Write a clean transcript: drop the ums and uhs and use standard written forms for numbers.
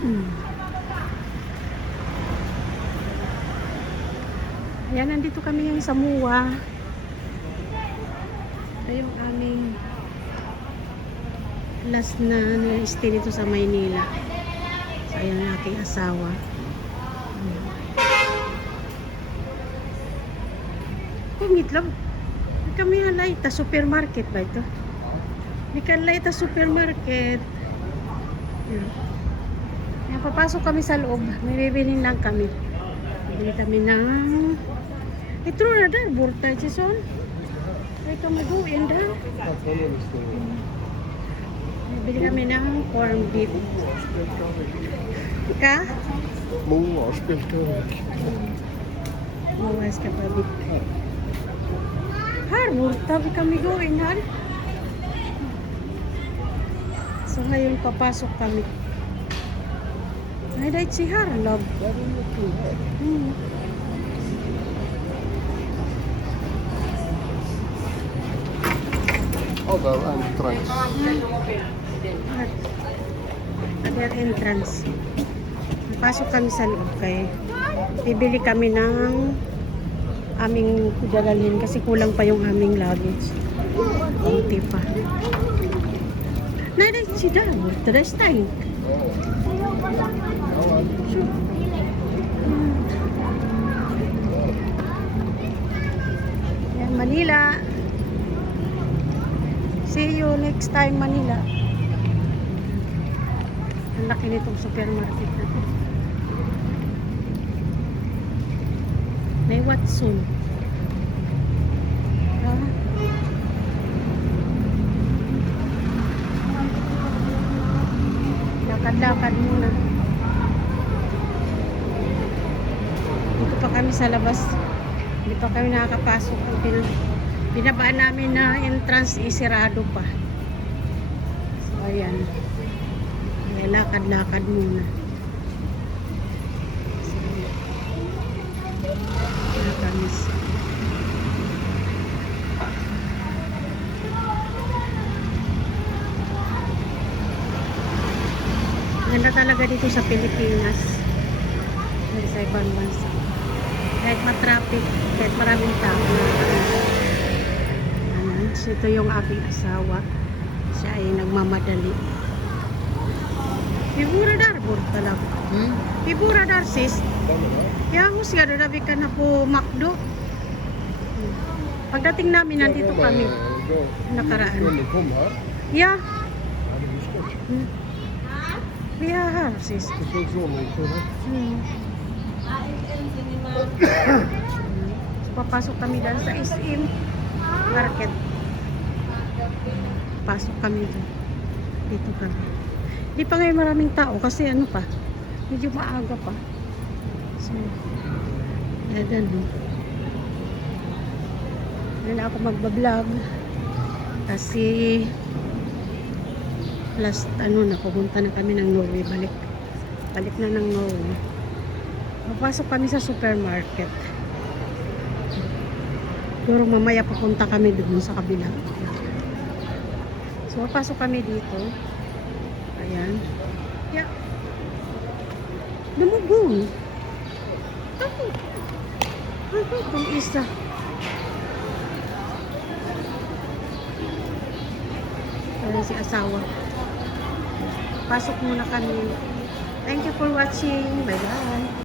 Hmm. Ayan, nandito kami ngayon sa MUA. Ito yung aming last na stay dito sa Maynila. So, ayan ang aking asawa. Kumit lang. Kami halay ta supermarket ba ito? May kalay ta supermarket. Ayan, papasok kami sa loob. May bibilhin lang kami. Bili kami ng ito na dahil burta Jason. Ay kami buuin dahil. Bili kami ng corn beef. Ka? Många har spelat över. Mawas ka pa beef. Har, burta kami buuin dahil. So ngayon papasok kami. Ay dahil si Har, love. Other entrance. Other entrance. Pasok kami sa loob kay bibili kami ng aming dadalhin kasi kulang pa yung aming luggage. Kunti pa. Nada si Damo, tres time. Yan, Manila. See you next time, Manila. Ang laki nitong supermarket natin. May Watson. Ah. Lakad-lakad muna. Dito pa kami sa labas. Hindi pa kami nakakapasok. Binabaan namin na entrance isirado pa. So, ayan. May lakad-lakad muna. So, nakamis. Ganda talaga dito sa Pilipinas. Sa ibang bansa. Kahit matraffic, kahit maraming tao. So, ito yung aking asawa. Siya ay nagmamadali. Figura darbor talaga. Figura dar sis. Kaya husgado na ka na po makdo. Pagdating namin, nandito kami. Nakaraan. Yeah. Yeah, sis. So, papasok kami dahil sa SM Market. Pasok kami dito. Dito kami. Hindi pa ngayon maraming tao kasi ano pa, medyo maaga pa. So, yan. Hindi na ako magbablog kasi last pupunta na kami ng Norway. Balik na ng Norway. Papasok kami sa supermarket. Siguro mamaya pupunta kami doon sa kabila. So, papasok kami dito. Ayan. Yeah. Lumubong. Ako. Itong isa. Ayan si asawa. Pasok muna kami. Thank you for watching. Bye-bye.